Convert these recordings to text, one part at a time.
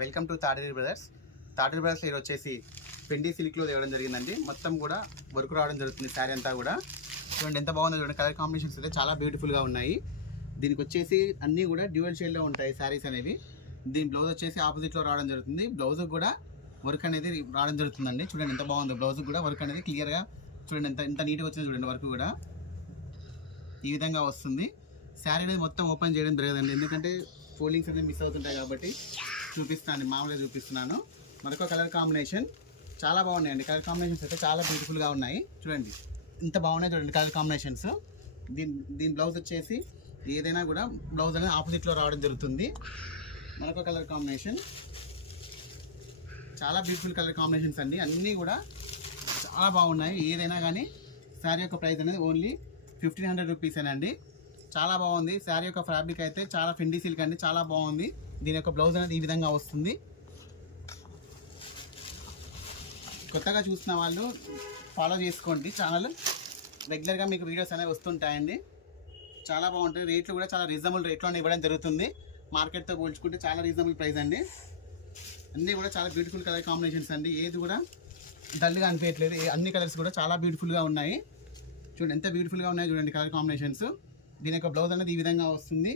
Welcome to Taderi brothers. Taderi brothers ఇది వచ్చేసి పెండి సిల్క్లో తేవడం జరిగిందండి. మొత్తం కూడా వర్క్ రావడం జరుగుతుంది. శారీ అంతా కూడా చూడండి ఎంత బాగుందో చూడండి. కలర్ కాంబినేషన్స్ అయితే చాలా బ్యూటిఫుల్గా ఉన్నాయి. దీనికి వచ్చేసి అన్నీ కూడా డ్యూయల్ షేడ్లో ఉంటాయి శారీస్ అనేవి. దీని బ్లౌజ్ వచ్చేసి ఆపోజిట్లో రావడం జరుగుతుంది. బ్లౌజ్ కూడా వర్క్ అనేది రావడం జరుగుతుందండి. చూడండి ఎంత బాగుందో. బ్లౌజ్ కూడా వర్క్ అనేది క్లియర్గా చూడండి ఎంత నీట్గా వచ్చిందో చూడండి. వర్క్ కూడా ఈ విధంగా వస్తుంది. శారీ అనేది మొత్తం ఓపెన్ చేయడం జరగదండి, ఎందుకంటే ఫోల్డింగ్స్ అనేది మిస్ అవుతుంటాయి కాబట్టి చూపిస్తాను, మామూలుగా చూపిస్తున్నాను. మరొక కలర్ కాంబినేషన్ చాలా బాగున్నాయండి. కలర్ కాంబినేషన్స్ అయితే చాలా బ్యూటిఫుల్గా ఉన్నాయి. చూడండి ఇంత బాగున్నాయి చూడండి కలర్ కాంబినేషన్స్. దీని బ్లౌజ్ వచ్చేసి ఏదైనా కూడా బ్లౌజ్ అనేది ఆపోజిట్లో రావడం జరుగుతుంది. మరొక కలర్ కాంబినేషన్ చాలా బ్యూటిఫుల్ కలర్ కాంబినేషన్స్ అండి. అన్నీ కూడా చాలా బాగున్నాయి. ఏదైనా కానీ శారీ యొక్క ప్రైస్ అనేది ఓన్లీ 1500 రూపీసేనండి. చాలా బాగుంది. శారీ యొక్క ఫ్యాబ్రిక్ అయితే చాలా ఫెండీ సిల్క్ అండి, చాలా బాగుంది. దీని యొక్క బ్లౌజ్ అనేది ఈ విధంగా వస్తుంది. కొత్తగా చూసిన వాళ్ళు ఫాలో చేసుకోండి ఛానల్. రెగ్యులర్గా మీకు వీడియోస్ అనేవి వస్తుంటాయండి. చాలా బాగుంటాయి. రేట్లు కూడా చాలా రీజనబుల్ రేట్లోనే ఇవ్వడం జరుగుతుంది. మార్కెట్తో పోల్చుకుంటే చాలా రీజనబుల్ ప్రైస్ అండి. అన్నీ కూడా చాలా బ్యూటిఫుల్ కలర్ కాంబినేషన్స్ అండి. ఏది కూడా డల్గా అనిపించట్లేదు. అన్ని కలర్స్ కూడా చాలా బ్యూటిఫుల్గా ఉన్నాయి. చూడండి ఎంత బ్యూటిఫుల్గా ఉన్నాయి చూడండి కలర్ కాంబినేషన్స్. దీని యొక్క బ్లౌజ్ అనేది ఈ విధంగా వస్తుంది.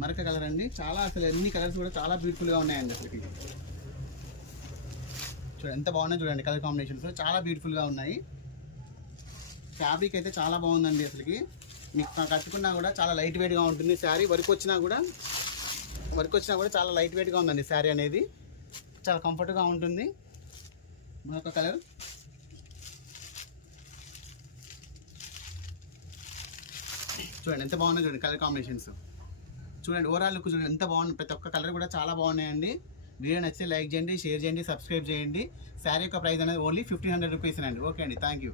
మరొక కలర్ అండి. చాలా అసలు అన్ని కలర్స్ కూడా చాలా బ్యూటిఫుల్గా ఉన్నాయండి. అసలు చూడండి ఎంత బాగున్నాయి చూడండి కలర్ కాంబినేషన్స్ చాలా బ్యూటిఫుల్గా ఉన్నాయి. ఫ్యాబ్రిక్ అయితే చాలా బాగుందండి. అసలుకి మీకు కట్టుకున్నా కూడా చాలా లైట్ వెయిట్గా ఉంటుంది. శారీ వర్క్ వచ్చినా కూడా చాలా లైట్ వెయిట్గా ఉందండి. శారీ అనేది చాలా కంఫర్ట్గా ఉంటుంది. మరొక కలర్ చూడండి ఎంత బాగున్నాయి చూడండి కలర్ కాంబినేషన్స్. చూడండి ఓవరాల్ లుక్ చూడండి ఎంత బాగుంది. ప్రతి ఒక్క కలర్ కూడా చాలా బాగున్నాయండి. వీడియో నచ్చితే లైక్ చేయండి, షేర్ చేయండి, సబ్స్క్రైబ్ చేయండి. శారీ యొక్క ప్రైస్ అనేది ఓన్లీ 1500 రూపీస్ అండి. ఓకే అండి, థ్యాంక్ యూ.